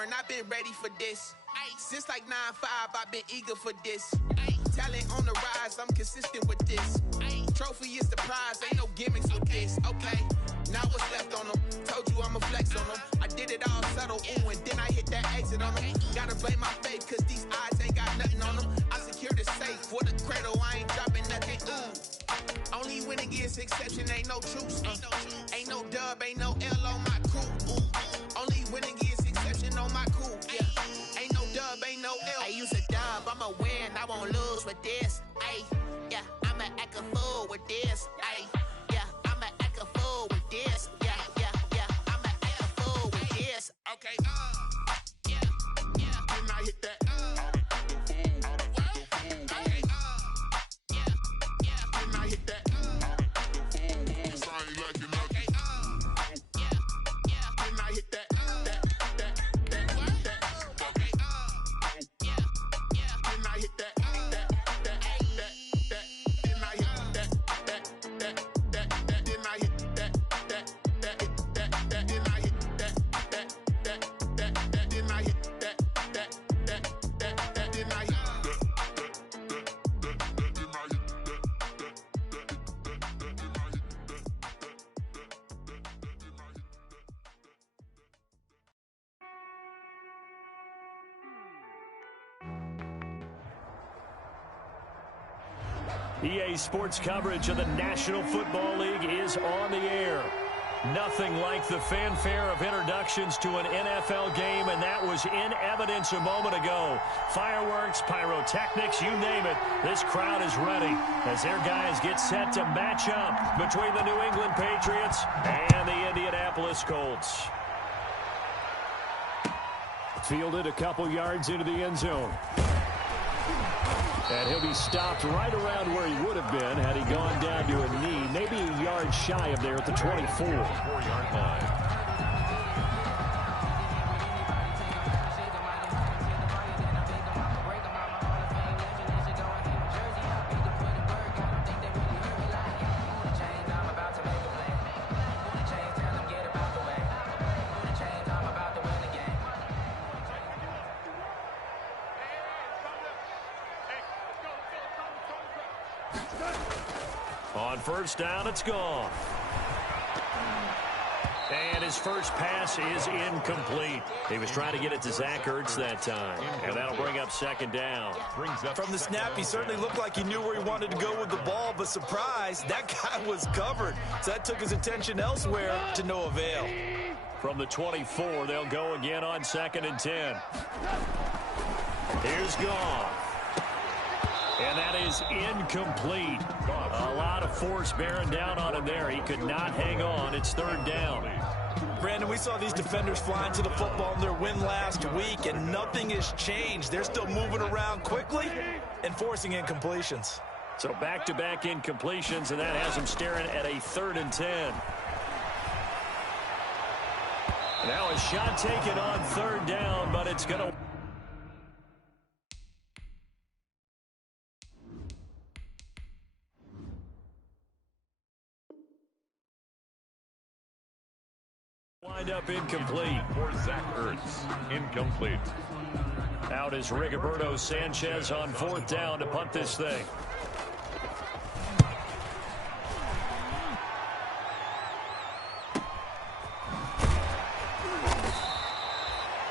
foreign, I've been ready for this. Since like 9-5, I've been eager for this. Talent on the rise, I'm consistent with this. Trophy is the prize, ain't no gimmicks with this. Okay, now what's left on them? Told you I'ma flex on them. I did it all subtle, ooh, and then I hit that exit on them. Gotta blame my faith, cause these odds ain't got nothing on them. I secured the safe for the cradle, I ain't dropping nothing, ooh. Only winning is exception, ain't no truce. Ain't no dub, ain't no L on my crew. Ooh. Only winning is exception on my crew, yeah. Ain't no dub, ain't no L. I use a dub, I'ma win, I won't lose with this. Ay, yeah, I'ma act a fool with this. Ay, yeah, I'ma act a fool with this. Yeah, yeah, yeah, I'ma act a fool with this. Okay, yeah, yeah, and I hit that. EA Sports coverage of the National Football League is on the air. Nothing like the fanfare of introductions to an NFL game, and that was in evidence a moment ago. Fireworks, pyrotechnics, you name it. This crowd is ready as their guys get set to match up between the New England Patriots and the Indianapolis Colts. Fielded a couple yards into the end zone. And he'll be stopped right around where he would have been had he gone down to a knee, maybe a yard shy of there at the 24. 4-yard line. On first down, it's gone. And his first pass is incomplete. He was trying to get it to Zach Ertz that time. And that'll bring up second down. From the snap, he certainly looked like he knew where he wanted to go with the ball, but surprise, that guy was covered. So that took his attention elsewhere to no avail. From the 24, they'll go again on 2nd and 10. Here's Goff. And that is incomplete. A lot of force bearing down on him there. He could not hang on. It's 3rd down. Brandon, we saw these defenders flying to the football in their win last week, and nothing has changed. They're still moving around quickly and forcing incompletions. So back-to-back incompletions, and that has him staring at a 3rd and 10. Now a shot taken on 3rd down, but it's going to... wind up incomplete. For Zach Ertz, incomplete. Out is Rigoberto Sanchez on 4th down to punt this thing.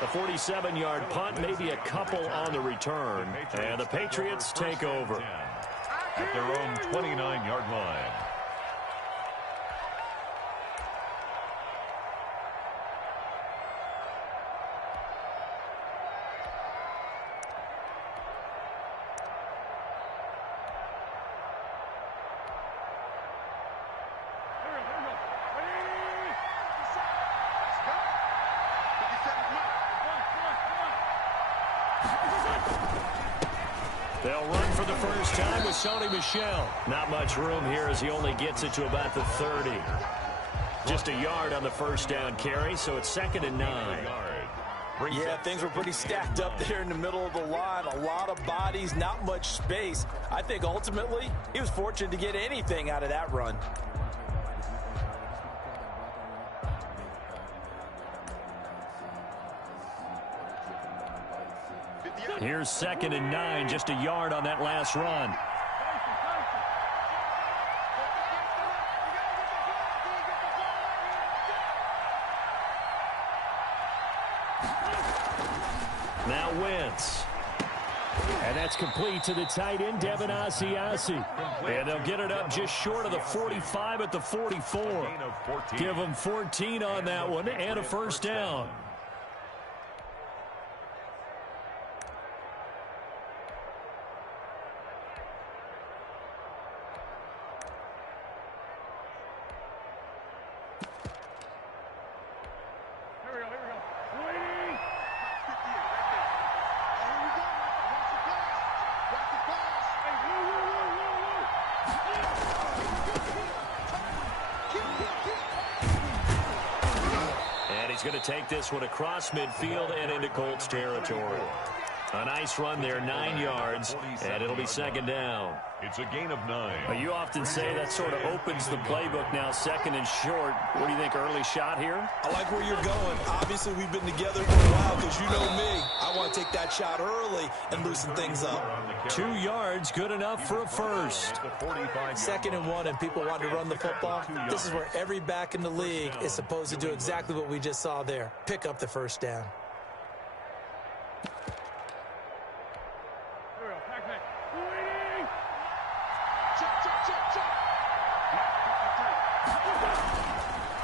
A 47-yard punt, maybe a couple on the return. And the Patriots take over. At their own 29-yard line. They'll run for the first time with Sony Michel. Not much room here as he only gets it to about the 30. Just a yard on the first down carry, so it's 2nd and 9. Yeah, things were pretty stacked up there in the middle of the line. A lot of bodies, not much space. I think ultimately he was fortunate to get anything out of that run. Here's 2nd and 9, just a yard on that last run. Now Wentz. And that's complete to the tight end, Devin Asiasi. And they'll get it up just short of the 45 at the 44. Give them 14 on that one and a first down. He's going to take this one across midfield and into Colts territory. A nice run there, 9 yards, and it'll be 2nd down. It's a gain of 9. You often say that sort of opens the playbook now, 2nd and short. What do you think, early shot here? I like where you're going. Obviously, we've been together for a while because you know me. I want to take that shot early and loosen things up. 2 yards, good enough for a first. 2nd and 1, and people want to run the football. This is where every back in the league is supposed to do exactly what we just saw there. Pick up the first down.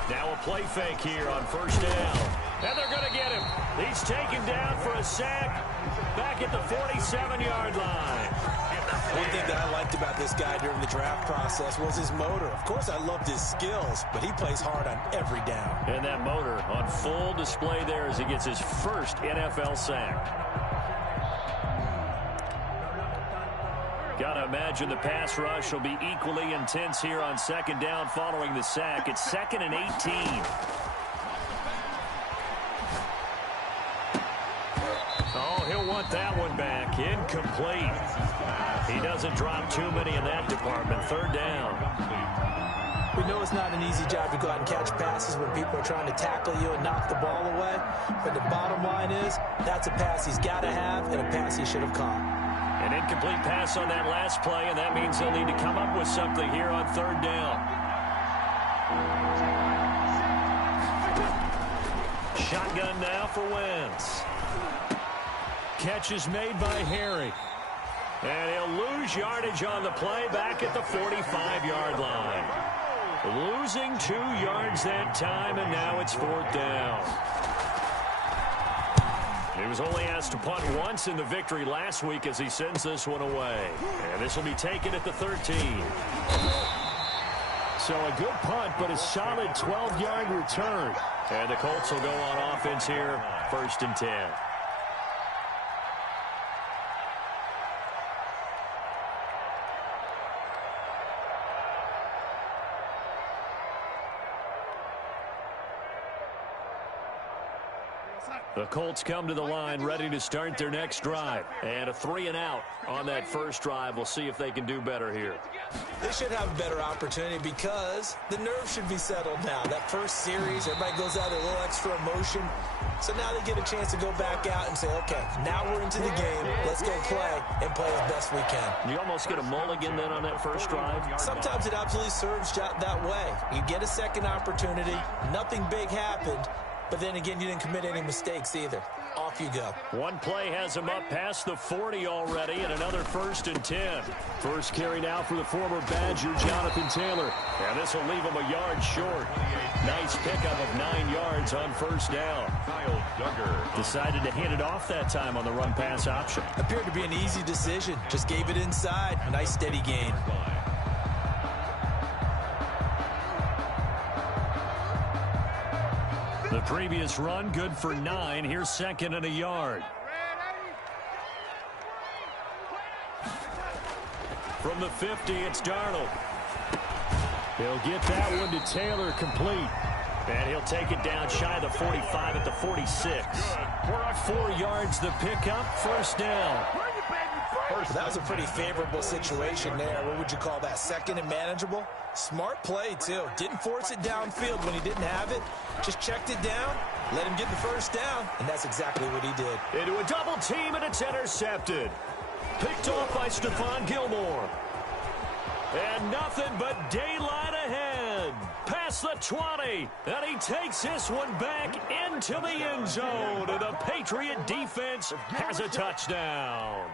Now a play fake here on first down. And they're going to get him. He's taken down for a sack back at the 47-yard line. One thing that I liked about this guy during the draft process was his motor. Of course, I loved his skills, but he plays hard on every down. And that motor on full display there as he gets his first NFL sack. Gotta imagine the pass rush will be equally intense here on 2nd down following the sack. It's 2nd and 18. Oh, he'll want that one back. Incomplete. He doesn't drop too many in that department. 3rd down. We know it's not an easy job to go out and catch passes when people are trying to tackle you and knock the ball away. But the bottom line is, that's a pass he's got to have and a pass he should have caught. An incomplete pass on that last play, and that means they'll need to come up with something here on 3rd down. Shotgun now for Wentz. Catch is made by Harry. And he'll lose yardage on the play back at the 45-yard line. Losing 2 yards that time, and now it's 4th down. He was only asked to punt once in the victory last week as he sends this one away. And this will be taken at the 13. So a good punt, but a solid 12-yard return. And the Colts will go on offense here, 1st and 10. The Colts come to the line ready to start their next drive. And a 3-and-out on that first drive. We'll see if they can do better here. They should have a better opportunity because the nerves should be settled now. That first series, everybody goes out with a little extra emotion. So now they get a chance to go back out and say, okay, now we're into the game. Let's go play and play as best we can. You almost get a mulligan then on that first drive? Sometimes it absolutely serves that way. You get a second opportunity. Nothing big happened. But then again, you didn't commit any mistakes either. Off you go. One play has him up past the 40 already, and another 1st and 10. First carry now for the former Badger, Jonathan Taylor. And this will leave him a yard short. Nice pickup of 9 yards on 1st down. Kyle Duggar decided to hand it off that time on the run-pass option. Appeared to be an easy decision. Just gave it inside. Nice steady gain. The previous run, good for 9. Here's 2nd and a yard. From the 50, it's Darnold. He'll get that one to Taylor complete. And he'll take it down shy of the 45 at the 46. 4 yards the pickup, 1st down. That was a pretty favorable situation there. What would you call that? Second and manageable? Smart play, too. Didn't force it downfield when he didn't have it. Just checked it down, let him get the first down, and that's exactly what he did. Into a double team, and it's intercepted. Picked off by Stephon Gilmore. And nothing but daylight ahead. Past the 20. And he takes this one back into the end zone. And the Patriot defense has a touchdown.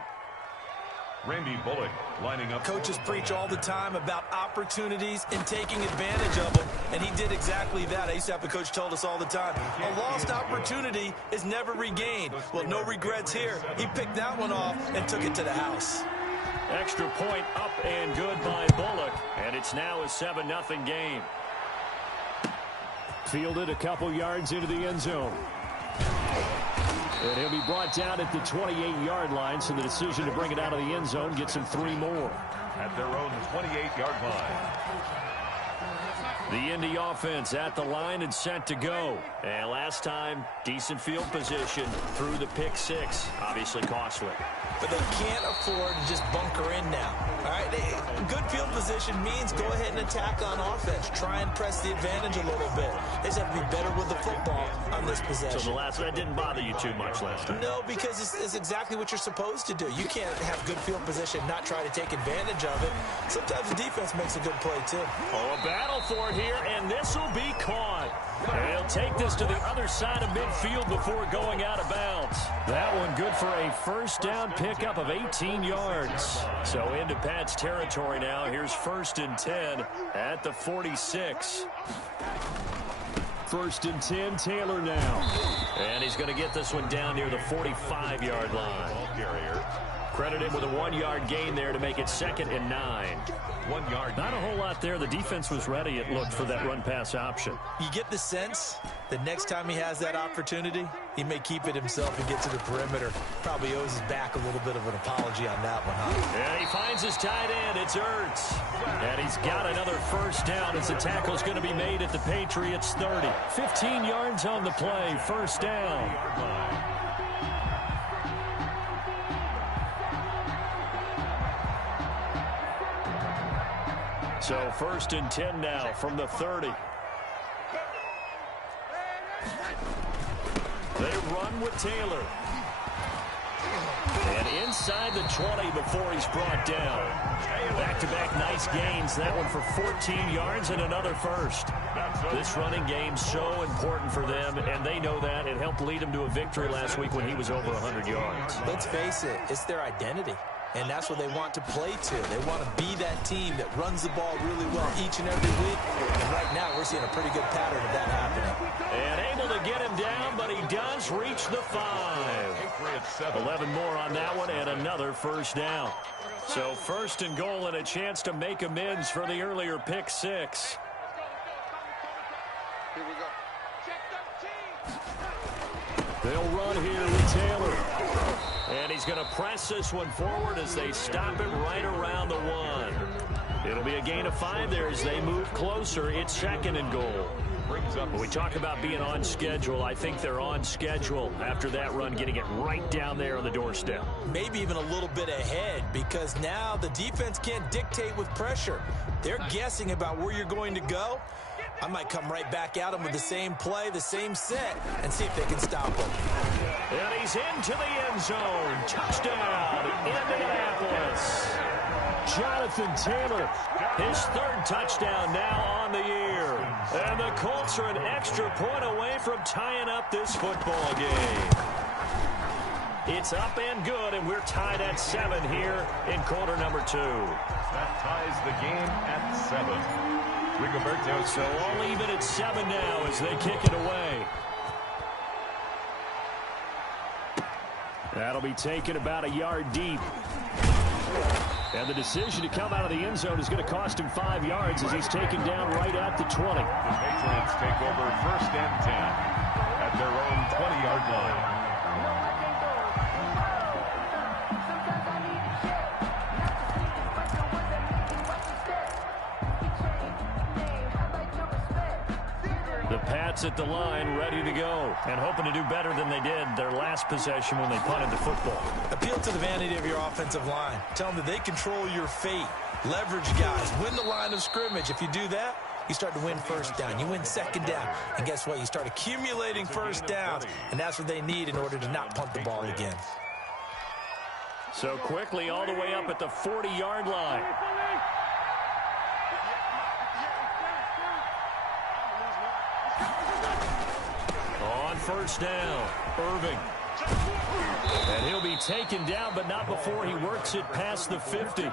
Randy Bullock lining up. Coaches preach all the time about opportunities and taking advantage of them, and he did exactly that. I used to have a coach told us all the time, a lost opportunity is never regained. Well, no regrets here. He picked that one off and took it to the house. Extra point up and good by Bullock, and it's now a 7-0 game. Fielded a couple yards into the end zone. And he'll be brought down at the 28-yard line, so the decision to bring it out of the end zone gets him 3 more. At their own 28-yard line. The Indy offense at the line and set to go. And last time, decent field position through the pick 6. Obviously costly. But they can't afford to just bunker in now. All right, good field position means go ahead and attack on offense. Try and press the advantage a little bit. They just have to be better with the football on this possession. So the last that didn't bother you too much last time? No, because it's exactly what you're supposed to do. You can't have good field position, not try to take advantage of it. Sometimes the defense makes a good play, too. Oh, a battle for it here, and this will be caught. And he'll take this to the other side of midfield before going out of bounds. That one good for a first down pickup of 18 yards. So into Pat's territory now. Here's 1st and 10 at the 46. 1st and 10, Taylor now. And he's going to get this one down near the 45-yard line. Credit him with a 1-yard gain there to make it 2nd and 9. 1 yard. Not a whole lot there. The defense was ready, it looked, for that run-pass option. You get the sense that next time he has that opportunity, he may keep it himself and get to the perimeter. Probably owes his back a little bit of an apology on that one, huh? And he finds his tight end. It's Ertz. And he's got another first down as the tackle's going to be made at the Patriots 30. 15 yards on the play. First down. So 1st and 10 now from the 30. They run with Taylor. And inside the 20 before he's brought down. Back-to-back nice gains. That one for 14 yards and another first. This running game so important for them, and they know that. It helped lead them to a victory last week when he was over 100 yards. Let's face it, it's their identity. And that's what they want to play to. They want to be that team that runs the ball really well each and every week. And right now, we're seeing a pretty good pattern of that happening. And able to get him down, but he does reach the 5. 11 more on that one, and another first down. So 1st and goal and a chance to make amends for the earlier pick 6. Here we go. They'll run here with Taylor. And he's going to press this one forward as they stop him right around the 1. It'll be a gain of 5 there as they move closer. It's 2nd and goal. When we talk about being on schedule, I think they're on schedule after that run, getting it right down there on the doorstep. Maybe even a little bit ahead, because now the defense can't dictate with pressure. They're guessing about where you're going to go. I might come right back at him with the same play, the same set, and see if they can stop him. And he's into the end zone. Touchdown, Indianapolis. Jonathan Taylor, his 3rd touchdown now on the year. And the Colts are an extra point away from tying up this football game. It's up and good, and we're tied at 7 here in quarter number 2. That ties the game at 7. Rigoberto. So all even at 7 now as they kick it away. That'll be taken about a yard deep. And the decision to come out of the end zone is going to cost him 5 yards as he's taken down right at the 20. The Patriots take over 1st and 10 at their own 20-yard line. The Pats at the line, ready to go, and hoping to do better than they did their last possession when they punted the football. Appeal to the vanity of your offensive line. Tell them that they control your fate. Leverage guys. Win the line of scrimmage. If you do that, you start to win first down. You win second down. And guess what? You start accumulating first downs. And that's what they need in order to not punt the ball again. So quickly all the way up at the 40-yard line. On first down, Irving. And he'll be taken down, but not before he works it past the 50.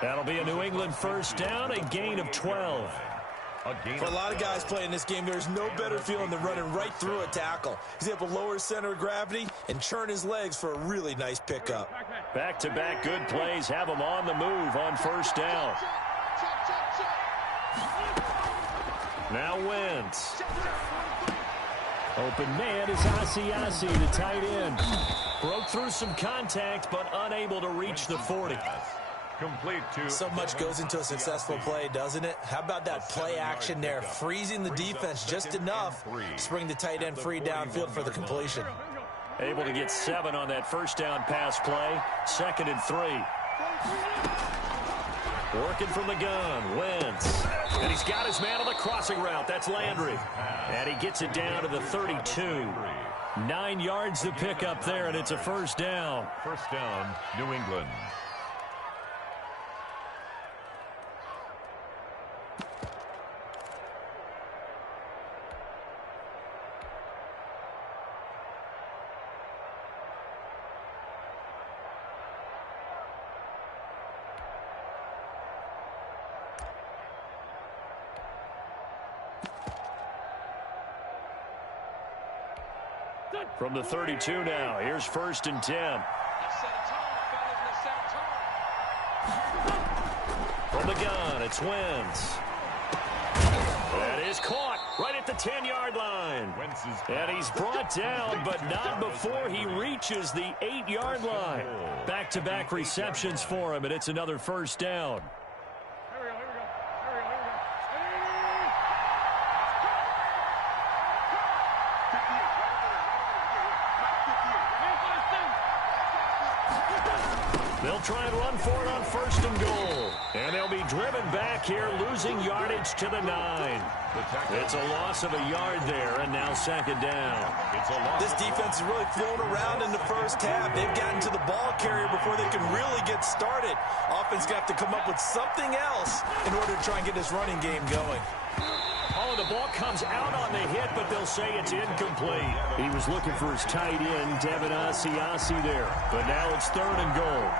That'll be a New England first down, a gain of 12. For a lot of guys playing this game, there's no better feeling than running right through a tackle. He's able to lower his center of gravity and churn his legs for a really nice pickup. Back-to-back good plays have him on the move on first down. Now Wentz. Open man is Asiasi, the tight end. Broke through some contact, but unable to reach the 40. Complete to so much goes into a successful play, doesn't it? How about that play action there? Freezing the defense just enough to bring the tight end free downfield for the completion. Able to get 7 on that first down pass play. 2nd and 3. Working from the gun, Wentz. And he's got his man on the crossing route. That's Landry. And he gets it down to the 32. 9 yards to pick up there, and it's a first down. First down, New England. From the 32 now, here's 1st and 10. From the gun, it's Wentz. That is caught right at the 10-yard line. And he's brought down, but not before he reaches the 8-yard line. Back-to-back receptions for him, and it's another first down. They'll try and run for it on 1st and goal. And they'll be driven back here, losing yardage to the 9. It's a loss of a yard there, and now 2nd down. This defense is really flown around in the first half. They've gotten to the ball carrier before they can really get started. Offense got to come up with something else in order to try and get this running game going. Oh, the ball comes out on the hit, but they'll say it's incomplete. He was looking for his tight end, Devin Asiasi there. But now it's 3rd and goal.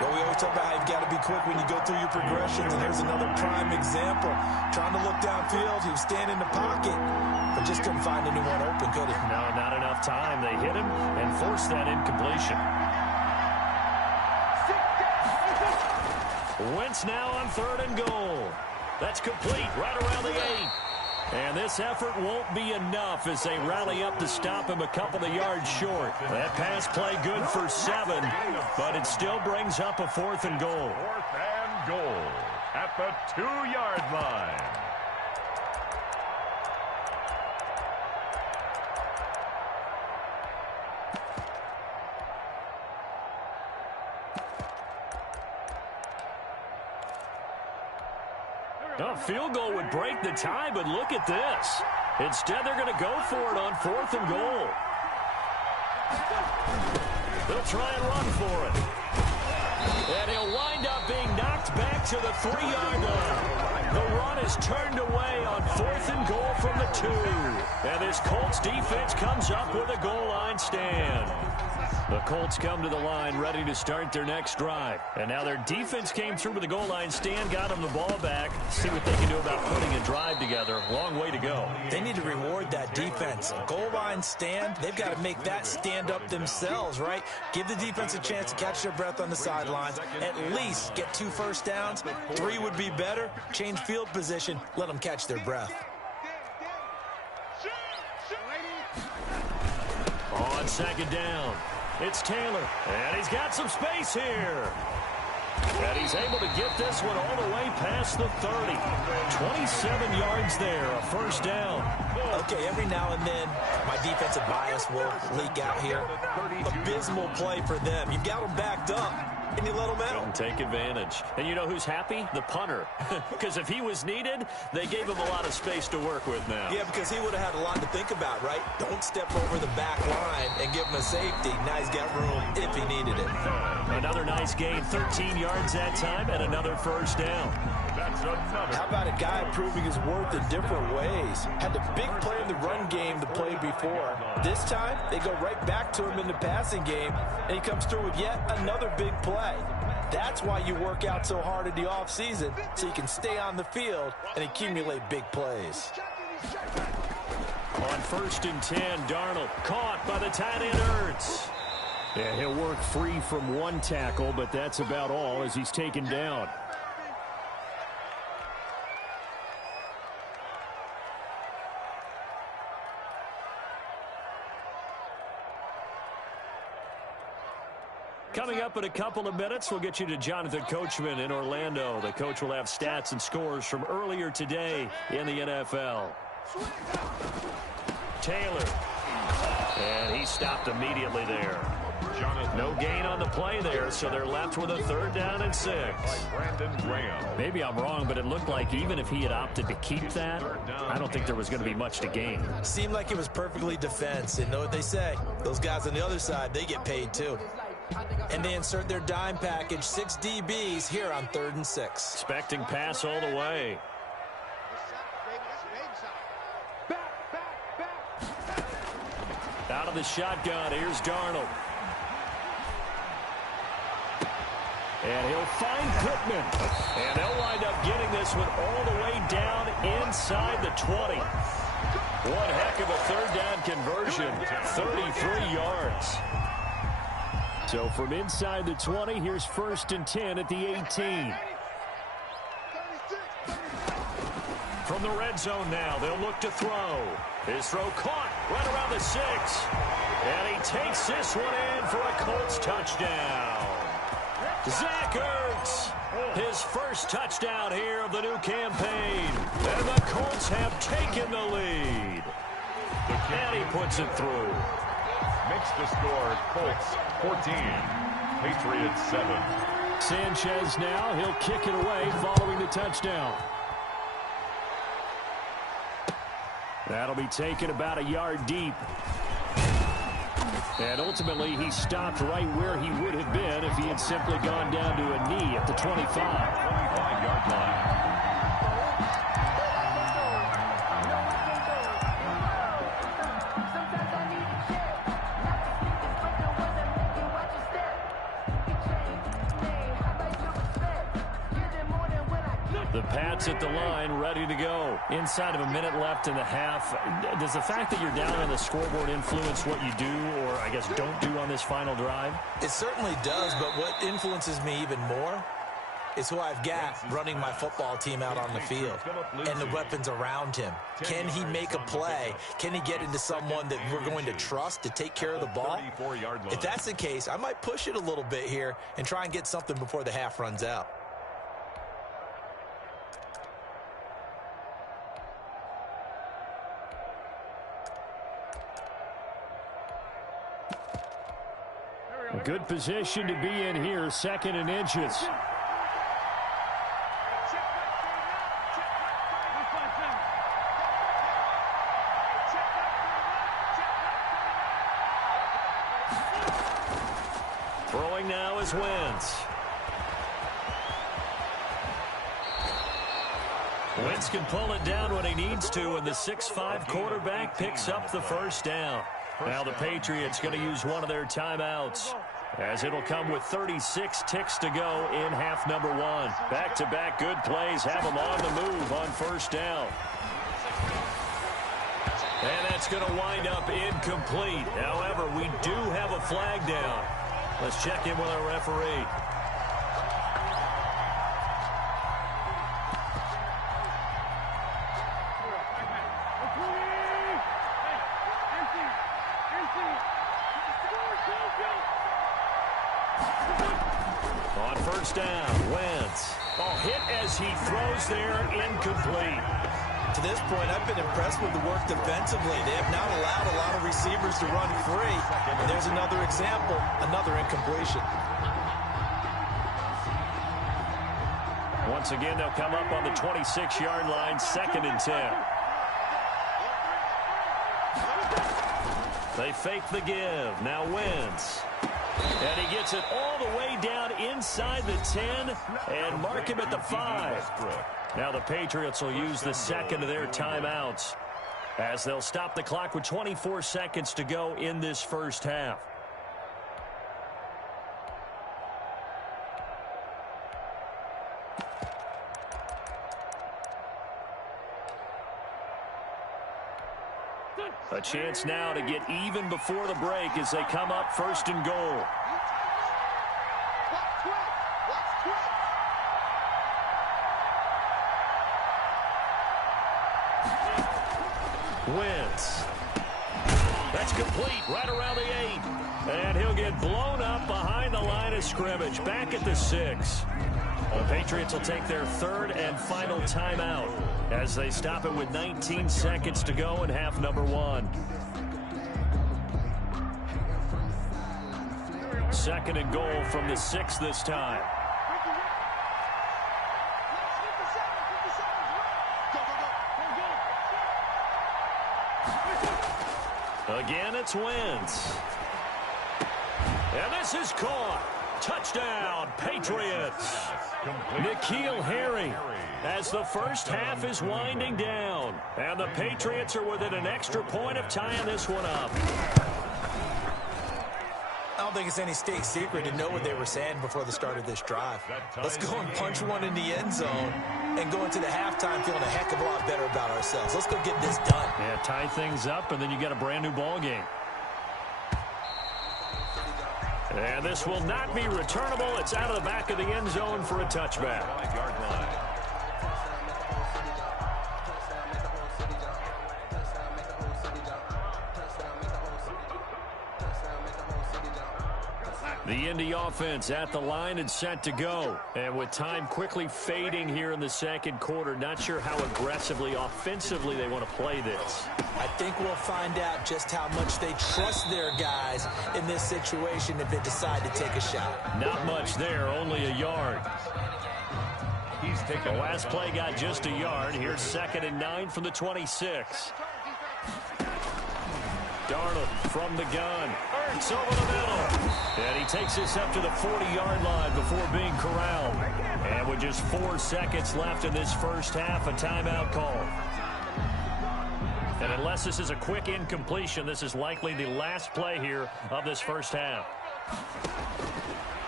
Well, we always talk about how you've got to be quick when you go through your progressions, and here's another prime example. Trying to look downfield, he was standing in the pocket, but just couldn't find anyone open, could he? No, not enough time. They hit him and forced that incompletion. Wentz now on 3rd and goal. That's complete right around the 8. And this effort won't be enough as they rally up to stop him a couple of yards short. That pass play good for 7, but it still brings up a 4th and goal. 4th and goal at the 2-yard line. A field goal would break the tie, but look at this. Instead, they're going to go for it on 4th and goal. They'll try and run for it. And he'll wind up being knocked back to the 3-yard line. The run is turned away on 4th and goal from the 2. And this Colts defense comes up with a goal line stand. The Colts come to the line ready to start their next drive. And now their defense came through with the goal line stand, got them the ball back. See what they can do about putting a drive together. Long way to go. They need to reward that defense. Goal line stand, they've got to make that stand up themselves, right? Give the defense a chance to catch their breath on the sidelines. At least get 2 first downs. 3 would be better. Change field position. Let them catch their breath. On 2nd down, it's Taylor, and he's got some space here. And he's able to get this one all the way past the 30. 27 yards there, a first down. A Okay, every now and then, my defensive bias will leak out here. Abysmal play for them. You've got them backed up, and you let them out. Couldn't take advantage. And you know who's happy? The punter. Because if he was needed, they gave him a lot of space to work with now. Yeah, because he would have had a lot to think about, right? Don't step over the back line and give him a safety. Now he's got room if he needed it. Another nice gain, 13 yards that time, and another first down. How about a guy proving his worth in different ways? Had the big play in the run game the play before. This time, they go right back to him in the passing game, and he comes through with yet another big play. That's why you work out so hard in the offseason, so you can stay on the field and accumulate big plays. On 1st and 10, Darnold caught by the tight end Ertz. Yeah, he'll work free from one tackle, but that's about all as he's taken down. Coming up in a couple of minutes, we'll get you to Jonathan Coachman in Orlando. The coach will have stats and scores from earlier today in the NFL. Taylor. And he stopped immediately there. No gain on the play there, so they're left with a 3rd down and 6. Maybe I'm wrong, but it looked like even if he had opted to keep that, I don't think there was going to be much to gain. Seemed like it was perfectly defensive. And know what they say? Those guys on the other side, they get paid too. And they insert their dime package, 6 DBs here on 3rd and 6. Expecting pass all the way. Out of the shotgun, here's Darnold. And he'll find Pittman. And they'll wind up getting this one all the way down inside the 20. One heck of a 3rd down conversion, 33 yards. So from inside the 20, here's 1st and 10 at the 18. From the red zone now, they'll look to throw. His throw caught right around the 6. And he takes this one in for a Colts touchdown. Zach Ertz, his first touchdown here of the new campaign. And the Colts have taken the lead. And he puts it through. Makes the score Colts 14, Patriots 7. Sanchez now, he'll kick it away following the touchdown. That'll be taken about a yard deep. And ultimately, he stopped right where he would have been if he had simply gone down to a knee at the 25. 25-yard line. The Pats at the line, ready to go. Inside of a minute left in the half. Does the fact that you're down on the scoreboard influence what you do or, I guess, don't do on this final drive? It certainly does, but what influences me even more is who I've got running my football team out on the field and the weapons around him. Can he make a play? Can he get into someone that we're going to trust to take care of the ball? If that's the case, I might push it a little bit here and try and get something before the half runs out. A good position to be in here, 2nd and inches. Throwing now is Wentz. Wentz can pull it down when he needs to, and the 6'5" quarterback picks up the 1st down. Now the Patriots going to use one of their timeouts, as it'll come with 36 ticks to go in half number 1. Back-to-back good plays have them on the move on 1st down. And that's going to wind up incomplete. However, we do have a flag down. Let's check in with our referee. On 1st down, Wentz. Hit as he throws there, incomplete. To this point, I've been impressed with the work defensively. They have not allowed a lot of receivers to run free. And there's another example, another incompletion. Once again, they'll come up on the 26-yard line, 2nd and 10. They fake the give. Now Wentz. And he gets it all the way down inside the 10 and mark him at the 5. Now the Patriots will use the second of their timeouts as they'll stop the clock with 24 seconds to go in this first half. A chance now to get even before the break as they come up 1st and goal. Wentz. That's complete right around the 8. And he'll get blown up behind the line of scrimmage. Back at the 6. The Patriots will take their 3rd and final timeout as they stop it with 19 seconds to go in half number 1. 2nd and goal from the 6 this time. Again, it's Wentz. And this is caught. Touchdown, Patriots. N'Keal Harry as the first half is winding down. And the Patriots are within an extra point of tying this one up. I don't think it's any state secret to know what they were saying before the start of this drive. Let's go and punch one in the end zone and go into the halftime feeling a heck of a lot better about ourselves. Let's go get this done. Yeah, tie things up, and then you get a brand new ball game. And this will not be returnable. It's out of the back of the end zone for a touchback. The Indy offense at the line and set to go. And with time quickly fading here in the second quarter, not sure how aggressively, offensively they want to play this. I think we'll find out just how much they trust their guys in this situation if they decide to take a shot. Not much there, only a yard. The last play got just a yard. Here's 2nd and 9 from the 26. Darnold from the gun. Ertz over the middle. And he takes this up to the 40-yard line before being corralled. And with just 4 seconds left in this first half, a timeout call. And unless this is a quick incompletion, this is likely the last play here of this first half.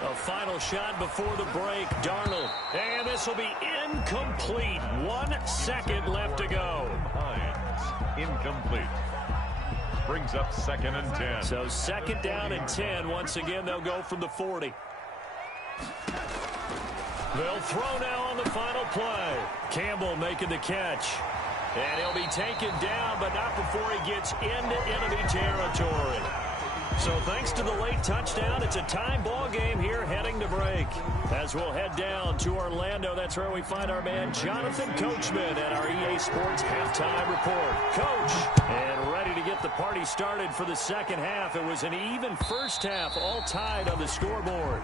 A final shot before the break. Darnold. And this will be incomplete. 1 second left to go. Incomplete. Brings up 2nd and 10. So 2nd down and 10. Once again, they'll go from the 40. They'll throw now on the final play. Campbell making the catch. And he'll be taken down, but not before he gets into enemy territory. So thanks to the late touchdown, it's a time ball game here heading to break. As we'll head down to Orlando, that's where we find our man Jonathan Coachman at our EA Sports Halftime Report. Coach, and ready to get the party started for the second half. It was an even first half, all tied on the scoreboard.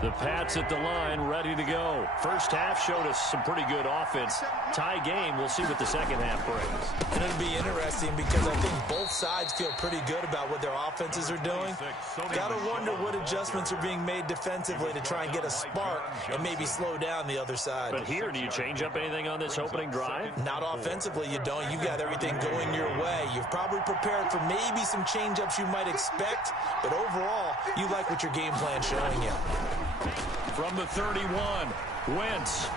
The Pats at the line, ready to go. First half showed us some pretty good offense. Tie game, we'll see what the second half brings. And it'll be interesting because I think both sides feel pretty good about what their offenses are doing. Got to wonder what adjustments are being made defensively to try and get a spark and maybe slow down the other side. But here, do you change up anything on this opening drive? Not offensively, you don't. You got everything going your way. You've probably prepared for maybe some change-ups you might expect, but overall, you like what your game plan's showing you. From the 31, Wentz.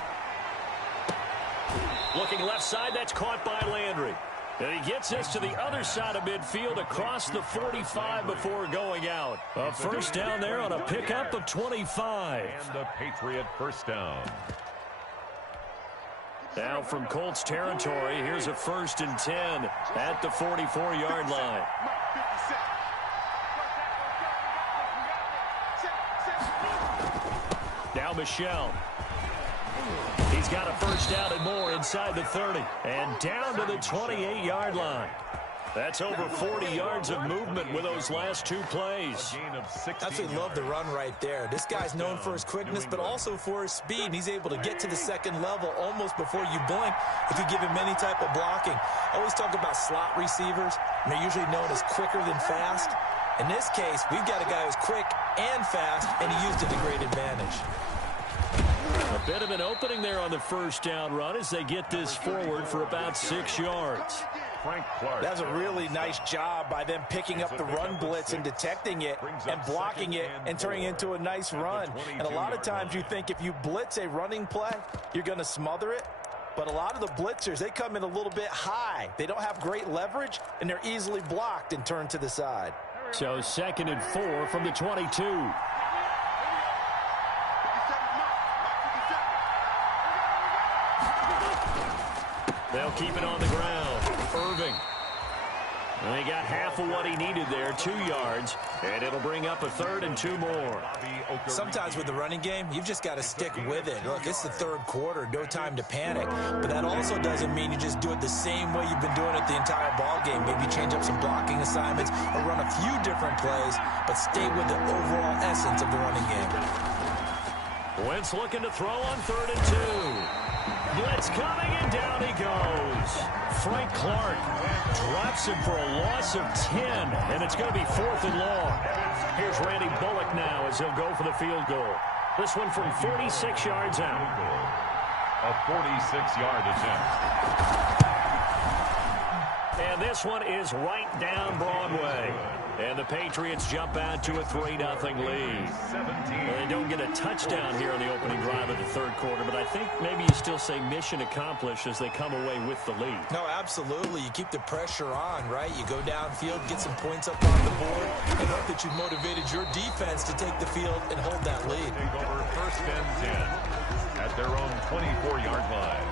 Looking left side, that's caught by Landry. And he gets this to the other side of midfield across the 45 before going out. A first down there on a pickup of 25. And a Patriot first down. Now from Colts territory, here's a 1st and 10 at the 44-yard line. Now Michelle. He's got a first down and more inside the 30. And down to the 28-yard line. That's over 40 yards of movement with those last 2 plays. Absolutely love the run right there. This guy's known for his quickness, but also for his speed. And he's able to get to the second level almost before you blink if you give him any type of blocking. I always talk about slot receivers, and they're usually known as quicker than fast. In this case, we've got a guy who's quick and fast, and he used it to great advantage. A bit of an opening there on the first down run as they get this forward for about 6 yards. That's a really nice job by them picking up the run blitz and detecting it and blocking it and turning it into a nice run. And a lot of times you think if you blitz a running play, you're going to smother it. But a lot of the blitzers, they come in a little bit high. They don't have great leverage, and they're easily blocked and turned to the side. So 2nd and 4 from the 22. They'll keep it on the ground. Irving. And he got half of what he needed there, 2 yards, and it'll bring up a 3rd and 2 more. Sometimes with the running game, you've just got to stick with it. Look, it's the 3rd quarter, no time to panic. But that also doesn't mean you just do it the same way you've been doing it the entire ball game. Maybe change up some blocking assignments or run a few different plays, but stay with the overall essence of the running game. Wentz looking to throw on 3rd and 2. Blitz coming, and down he goes. Frank Clark drops him for a loss of 10, and it's going to be 4th and long. Here's Randy Bullock now as he'll go for the field goal. This one from 46 yards out. A 46-yard attempt. And this one is right down Broadway. And the Patriots jump out to a 3-0 lead. They don't get a touchdown here in the opening drive of the 3rd quarter, but I think maybe you still say mission accomplished as they come away with the lead. No, absolutely. You keep the pressure on, right? You go downfield, get some points up on the board, and hope that you've motivated your defense to take the field and hold that lead. Take over 1st and 10 at their own 24-yard line.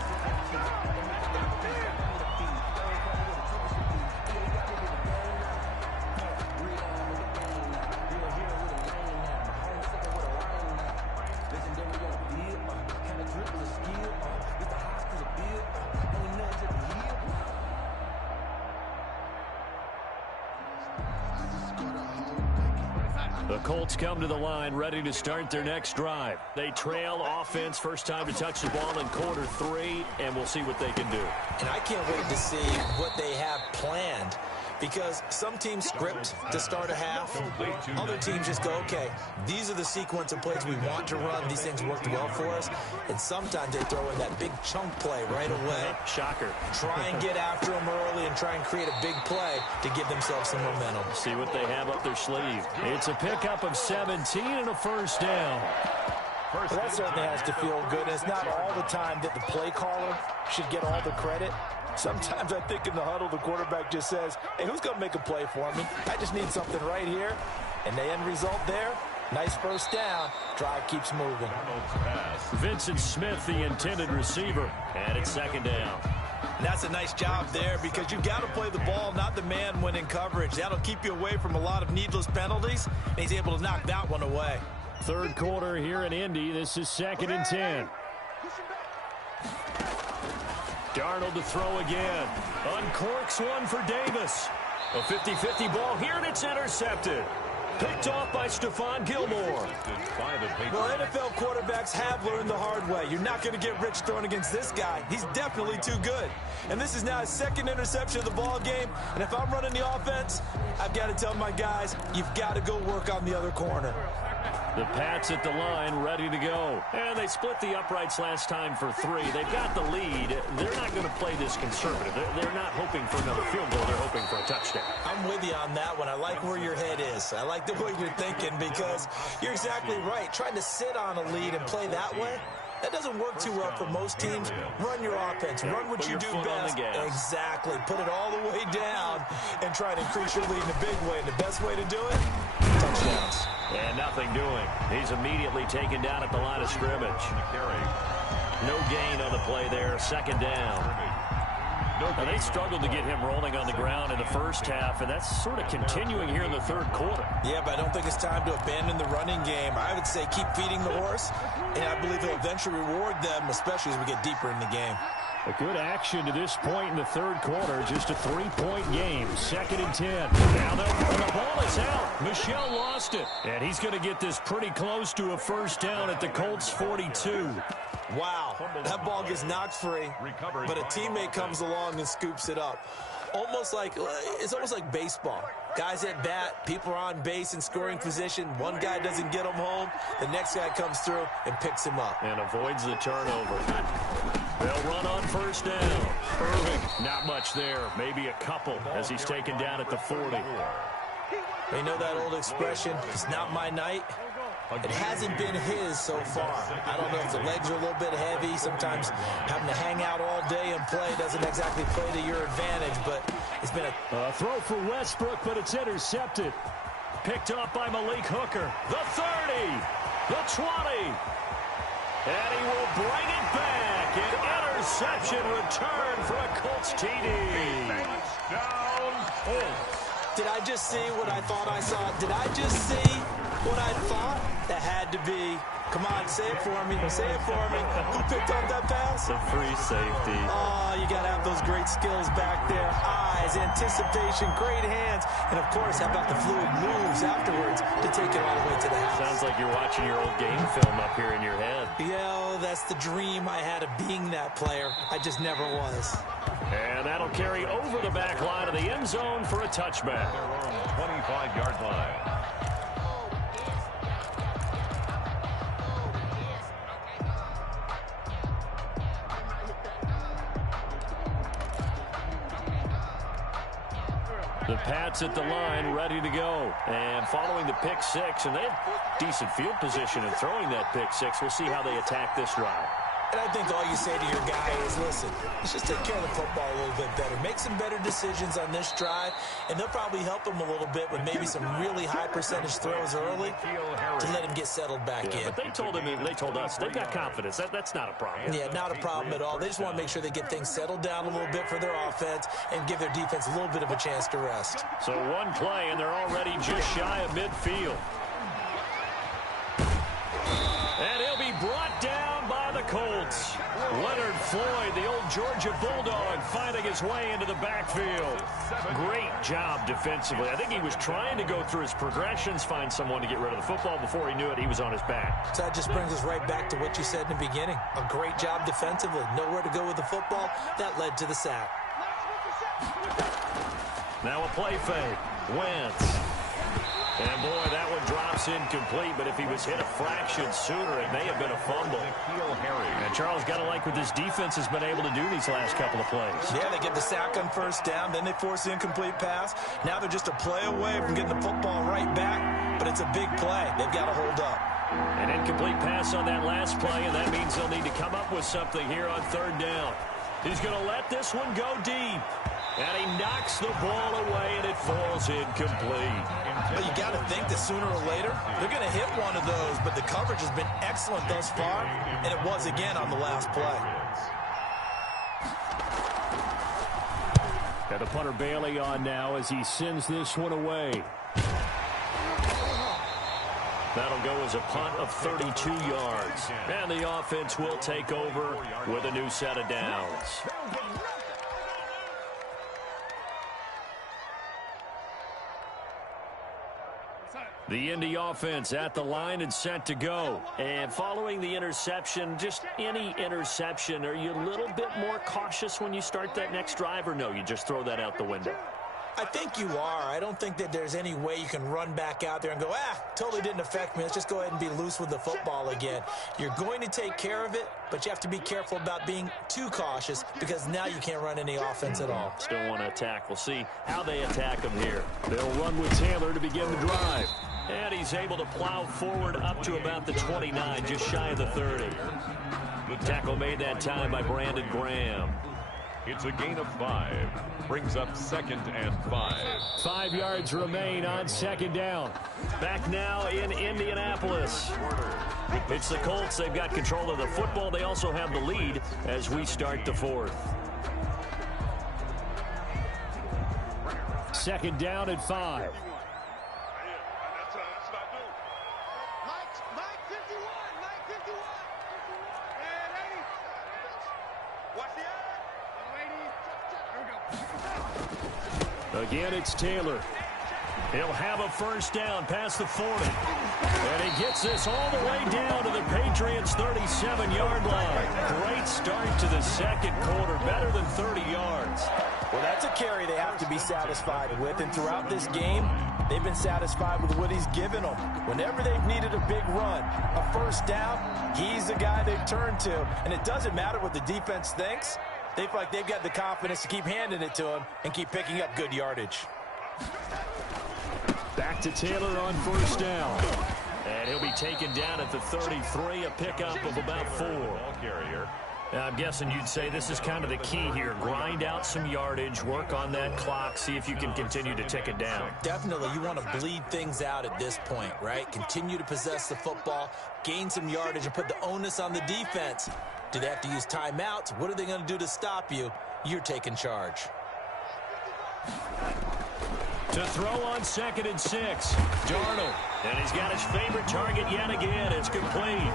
The Colts come to the line ready to start their next drive. They trail offense, first time to touch the ball in quarter 3, and we'll see what they can do. And I can't wait to see what they have planned, because some teams script to start a half. Other teams just go, okay, these are the sequence of plays we want to run. These things worked well for us. And sometimes they throw in that big chunk play right away. Shocker. Try and get after them early and try and create a big play to give themselves some momentum. See what they have up their sleeve. It's a pickup of 17 and a first down. Well, that certainly has to feel good. It's not all the time that the play caller should get all the credit. Sometimes I think in the huddle, the quarterback just says, hey, who's going to make a play for me? I just need something right here. And the end result there, nice first down. Drive keeps moving. Vincent Smith, the intended receiver, and it's 2nd down. And that's a nice job there, because you've got to play the ball, not the man when in coverage. That'll keep you away from a lot of needless penalties, and he's able to knock that one away. 3rd quarter here in Indy. This is 2nd and 10. Darnold to throw again. Uncorks one for Davis. A 50-50 ball here, and it's intercepted. Picked off by Stephon Gilmore. Well, NFL quarterbacks have learned the hard way. You're not going to get rich throwing against this guy. He's definitely too good. And this is now his 2nd interception of the ball game. And if I'm running the offense, I've got to tell my guys, you've got to go work on the other corner. The Pats at the line, ready to go. And they split the uprights last time for 3. They've got the lead. They're not going to play this conservative. They're not hoping for another field goal. They're hoping for a touchdown. I'm with you on that one. I like where your head is. I like the way you're thinking, because you're exactly right. Trying to sit on a lead and play that way, that doesn't work too well for most teams. Run your offense. Run what you do best. Exactly. Put it all the way down and try to increase your lead in a big way. And the best way to do it, touchdowns. And nothing doing. He's immediately taken down at the line of scrimmage. No gain on the play there. Second down. Now, they struggled to get him rolling on the ground in the first half, and that's sort of continuing here in the third quarter. Yeah, but I don't think it's time to abandon the running game. I would say keep feeding the horse, and I believe he'll eventually reward them, especially as we get deeper in the game. A good action to this point in the third quarter. Just a 3-point game. 2nd and 10. Now the ball is out. Michel lost it. And he's going to get this pretty close to a first down at the Colts 42. Wow, that ball gets knocked free, but a teammate comes along and scoops it up. It's almost like baseball. Guys at bat, people are on base in scoring position. One guy doesn't get him home. The next guy comes through and picks him up. And avoids the turnover. They'll run on first down. Irving, not much there. Maybe a couple as he's taken down at the 40. You know that old expression, it's not my night? It hasn't been his so far. I don't know if the legs are a little bit heavy. Sometimes having to hang out all day and play doesn't exactly play to your advantage, but it's been a throw for Westbrook, but it's intercepted. Picked up by Malik Hooker. The 30, the 20, and he will bring it back. An interception return for a Colts TD. Did I just see what I thought I saw? Did I just see what I thought? That had to be. Come on, say it for me. Say it for me. Who picked up that pass? The free safety. Oh, you got to have those great skills back there. Eyes, anticipation, great hands. And, of course, how about the fluid moves afterwards to take it all the way to the house? Sounds like you're watching your old game film up here in your head. Yeah, that's the dream I had of being that player. I just never was. And that'll carry over the back line of the end zone for a touchback. 25-yard line. The Pats at the line, ready to go. And following the pick six, and they have decent field position in throwing that pick six. We'll see how they attack this drive. And I think all you say to your guy is, listen, let's just take care of the football a little bit better. Make some better decisions on this drive, and they'll probably help him a little bit with maybe some really high percentage throws early to let him get settled back in. But they told us, they've got confidence. That's not a problem. Yeah, not a problem at all. They just want to make sure they get things settled down a little bit for their offense and give their defense a little bit of a chance to rest. So one play, and they're already just shy of midfield. And he'll be brought down by the Colts. Leonard Floyd, the old Georgia Bulldog, finding his way into the backfield. Great job defensively. I think he was trying to go through his progressions, find someone to get rid of the football. Before he knew it, he was on his back. So that just brings us right back to what you said in the beginning. A great job defensively. Nowhere to go with the football. That led to the sack. Now a play fake. Wentz. And, boy, that one drops incomplete, but if he was hit a fraction sooner, it may have been a fumble. And Charles, got to like what this defense has been able to do these last couple of plays. Yeah, they get the sack on first down, then they force the incomplete pass. Now they're just a play away from getting the football right back, but it's a big play. They've got to hold up. An incomplete pass on that last play, and that means they'll need to come up with something here on third down. He's going to let this one go deep. And he knocks the ball away, and it falls incomplete. But you got to think that sooner or later, they're going to hit one of those. But the coverage has been excellent thus far, and it was again on the last play. And the punter Bailey on now as he sends this one away. That'll go as a punt of 32 yards. And the offense will take over with a new set of downs. The Indy offense at the line and set to go. And following the interception, just any interception, are you a little bit more cautious when you start that next drive, or no, you just throw that out the window? I think you are. I don't think that there's any way you can run back out there and go, totally didn't affect me. Let's just go ahead and be loose with the football again. You're going to take care of it, but you have to be careful about being too cautious because now you can't run any offense at all. Still want to attack. We'll see how they attack them here. They'll run with Taylor to begin the drive. And he's able to plow forward up to about the 29, just shy of the 30. The tackle made that time by Brandon Graham. It's a gain of 5. Brings up 2nd and 5. 5 yards remain on 2nd down. Back now in Indianapolis. It's the Colts. They've got control of the football. They also have the lead as we start the 4th. 2nd down and 5. Again, it's Taylor. He'll have a 1st down past the 40. And he gets this all the way down to the Patriots' 37-yard line. Great start to the 2nd quarter, better than 30 yards. Well, that's a carry they have to be satisfied with. And throughout this game, they've been satisfied with what he's given them. Whenever they've needed a big run, a 1st down, he's the guy they've turned to. And it doesn't matter what the defense thinks. They feel like they've got the confidence to keep handing it to him and keep picking up good yardage. Back to Taylor on 1st down. And he'll be taken down at the 33, a pickup of about 4. Ball carrier. Now, I'm guessing you'd say this is kind of the key here. Grind out some yardage, work on that clock, see if you can continue to tick it down. Definitely, you want to bleed things out at this point, right? Continue to possess the football, gain some yardage, and put the onus on the defense. Do they have to use timeouts? What are they going to do to stop you? You're taking charge. To throw on 2nd and 6. Darnold. And he's got his favorite target yet again. It's complete.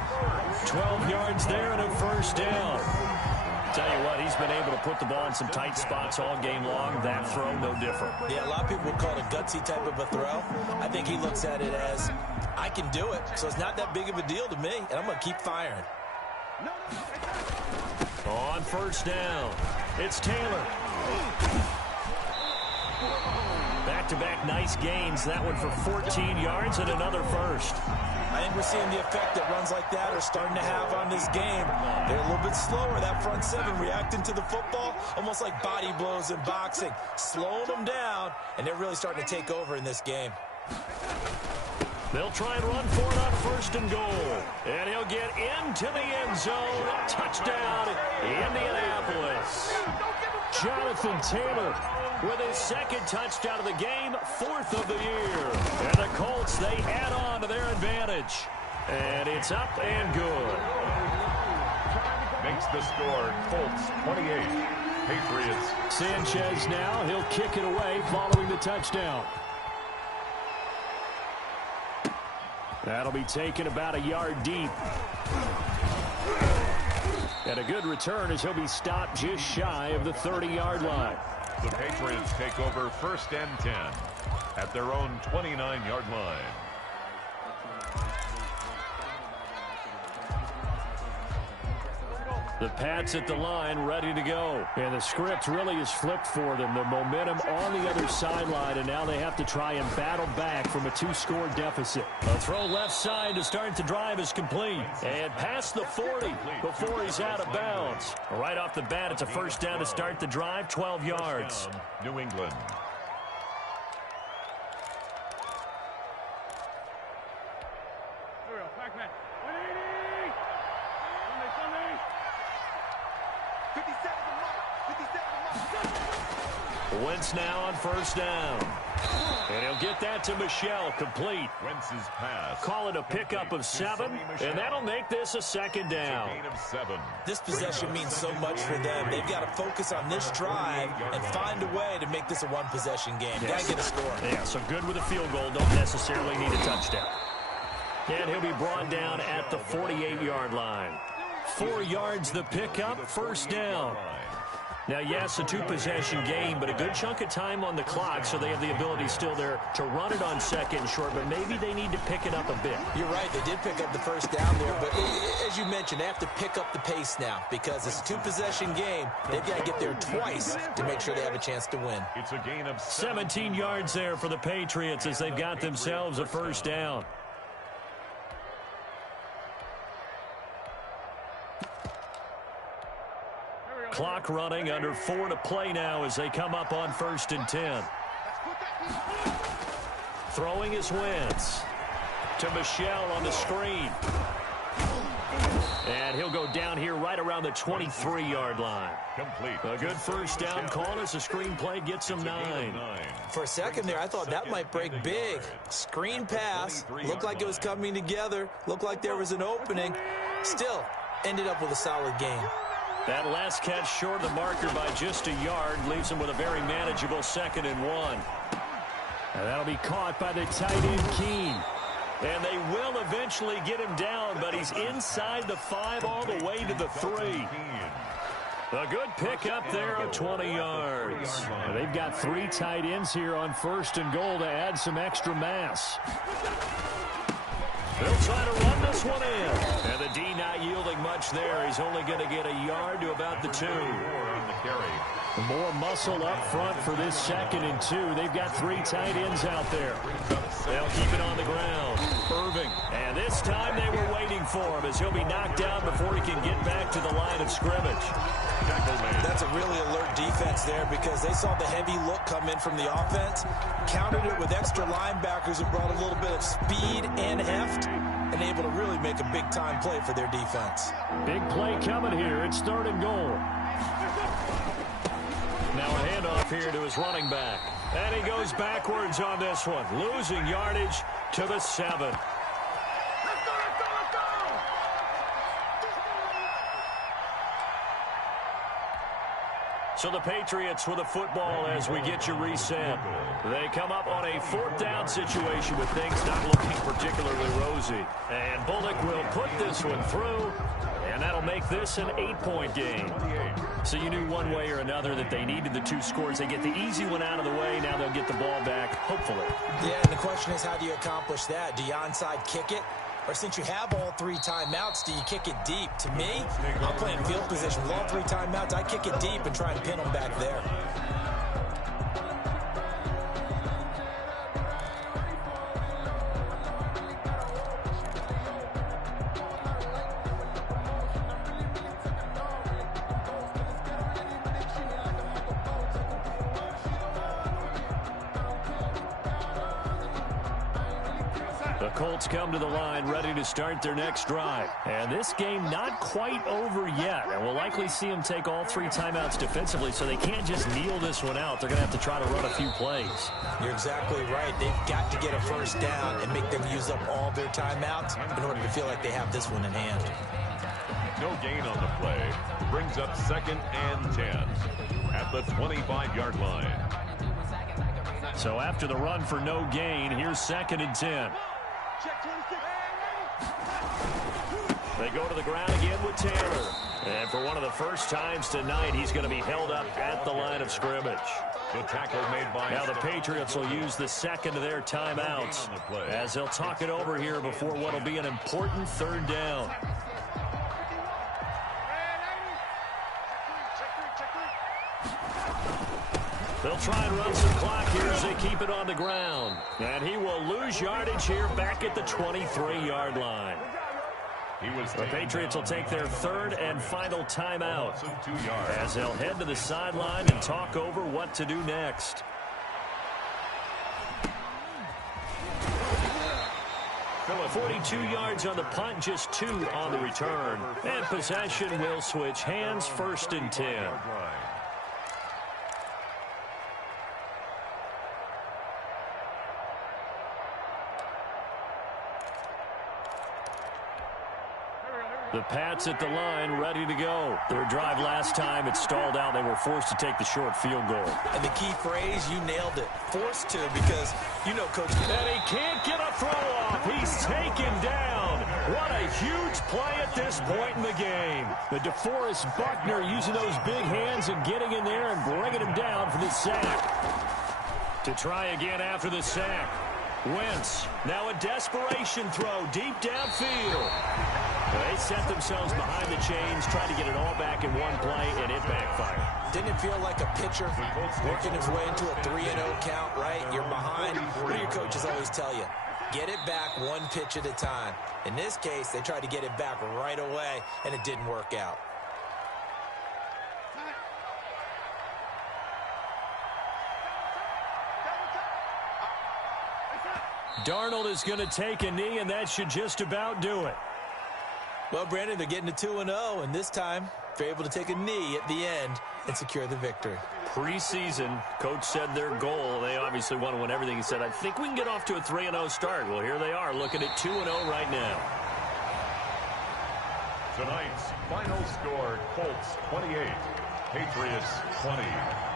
12 yards there and a 1st down. Tell you what, he's been able to put the ball in some tight spots all game long. That throw, no different. Yeah, a lot of people would call it a gutsy type of a throw. I think he looks at it as, I can do it, so it's not that big of a deal to me, and I'm going to keep firing. On 1st down, it's Taylor. Back-to-back nice gains. That one for 14 yards and another 1st. I think we're seeing the effect that runs like that are starting to have on this game. They're a little bit slower, that front 7, reacting to the football, almost like body blows in boxing, slowing them down, and they're really starting to take over in this game. They'll try and run for it on 1st and goal. And he'll get into the end zone. Touchdown, Indianapolis. Jonathan Taylor with his 2nd touchdown of the game, 4th of the year. And the Colts, they add on to their advantage. And it's up and good. Makes the score Colts 28. Patriots. Sanchez now, he'll kick it away following the touchdown. That'll be taken about a yard deep. And a good return as he'll be stopped just shy of the 30-yard line. The Patriots take over 1st and 10 at their own 29-yard line. The Pats at the line, ready to go. And the script really is flipped for them. The momentum on the other sideline, and now they have to try and battle back from a 2-score deficit. A throw left side to start the drive is complete. And past the 40 before he's out of bounds. Right off the bat, it's a 1st down to start the drive, 12 yards. New England. Wentz now on 1st down. And he'll get that to Michelle, complete. Wentz's pass. Call it a pickup of 7, and that'll make this a 2nd down. Gain of 7. This possession means so much for them. They've got to focus on this drive and find a way to make this a 1-possession game. Yes. Got to get a score. Yeah, so good with a field goal. Don't necessarily need a touchdown. And he'll be brought down at the 48-yard line. 4 yards the pickup, 1st down. Now, yes, a 2-possession game, but a good chunk of time on the clock, so they have the ability still there to run it on 2nd and short, but maybe they need to pick it up a bit. You're right. They did pick up the 1st down there, but as you mentioned, they have to pick up the pace now because it's a 2-possession game. They've got to get there twice to make sure they have a chance to win. It's a gain of 17 yards there for the Patriots as they've got themselves a 1st down. Clock running, under 4 to play now as they come up on 1st and 10. Throwing is Wentz to Michelle on the screen. And he'll go down here right around the 23-yard line. Complete. A good first down call as the screenplay gets him 9. For a second there, I thought that might break big. Screen pass. Looked like it was coming together. Looked like there was an opening. Still, ended up with a solid gain. That last catch short of the marker by just a yard leaves him with a very manageable 2nd and 1. And that'll be caught by the tight end, Keene. And they will eventually get him down, but he's inside the 5 all the way to the 3. A good pick up there of 20 yards. They've got 3 tight ends here on 1st and goal to add some extra mass. They'll try to run this one in. And the D not yielding much there. He's only going to get a yard to about the 2. More muscle up front for this 2nd and 2. They've got 3 tight ends out there. They'll keep it on the ground. Irving. And this time they were waiting for him as he'll be knocked down before he can get back to the line of scrimmage. That's a really alert defense there because they saw the heavy look come in from the offense, countered it with extra linebackers and brought a little bit of speed and heft, and able to really make a big-time play for their defense. Big play coming here. It's 3rd and goal. Now a handoff here to his running back. And he goes backwards on this one, losing yardage to the 7. So the Patriots with the football as we get you reset. They come up on a 4th down situation with things not looking particularly rosy. And Bullock will put this one through, and that'll make this an 8-point game. So you knew one way or another that they needed the 2 scores. They get the easy one out of the way. Now they'll get the ball back, hopefully. Yeah, and the question is, how do you accomplish that? Do you onside kick it? Or since you have all 3 timeouts, do you kick it deep? To me, I'm playing field position. With all 3 timeouts, I kick it deep and try and pin them back there. The Colts come to the line ready to start their next drive. And this game not quite over yet. And we'll likely see them take all 3 timeouts defensively, so they can't just kneel this one out. They're going to have to try to run a few plays. You're exactly right. They've got to get a first down and make them use up all their timeouts in order to feel like they have this one in hand. No gain on the play. Brings up 2nd and 10 at the 25-yard line. So after the run for no gain, here's 2nd and 10. They go to the ground again with Taylor. And for one of the first times tonight, he's going to be held up at the line of scrimmage. The tackle made by now the Patriots will use the 2nd of their timeouts as they'll talk it over here before what will be an important 3rd down. They'll try and run some clock here as they keep it on the ground. And he will lose yardage here back at the 23-yard line. The Patriots will take their 3rd and final timeout as they'll head to the sideline and talk over what to do next. Philip, 42 yards on the punt, just 2 on the return. And possession will switch hands, 1st and 10. The Pats at the line, ready to go. Their drive last time, it stalled out. They were forced to take the short field goal. And the key phrase, you nailed it. Forced to, because you know, Coach. And he can't get a throw off. He's taken down. What a huge play at this point in the game. The DeForest Buckner using those big hands and getting in there and bringing him down for the sack. To try again after the sack. Wentz, now a desperation throw deep downfield. They set themselves behind the chains, tried to get it all back in one play, and it backfired. Didn't it feel like a pitcher working his way into a 3-0 count, right? You're behind. What do your coaches always tell you? Get it back one pitch at a time. In this case, they tried to get it back right away, and it didn't work out. Darnold is going to take a knee, and that should just about do it. Well, Brandon, they're getting to 2-0, and this time they're able to take a knee at the end and secure the victory. Preseason, coach said their goal, they obviously want to win everything. He said, I think we can get off to a 3-0 start. Well, here they are looking at 2-0 right now. Tonight's final score, Colts 28, Patriots 20.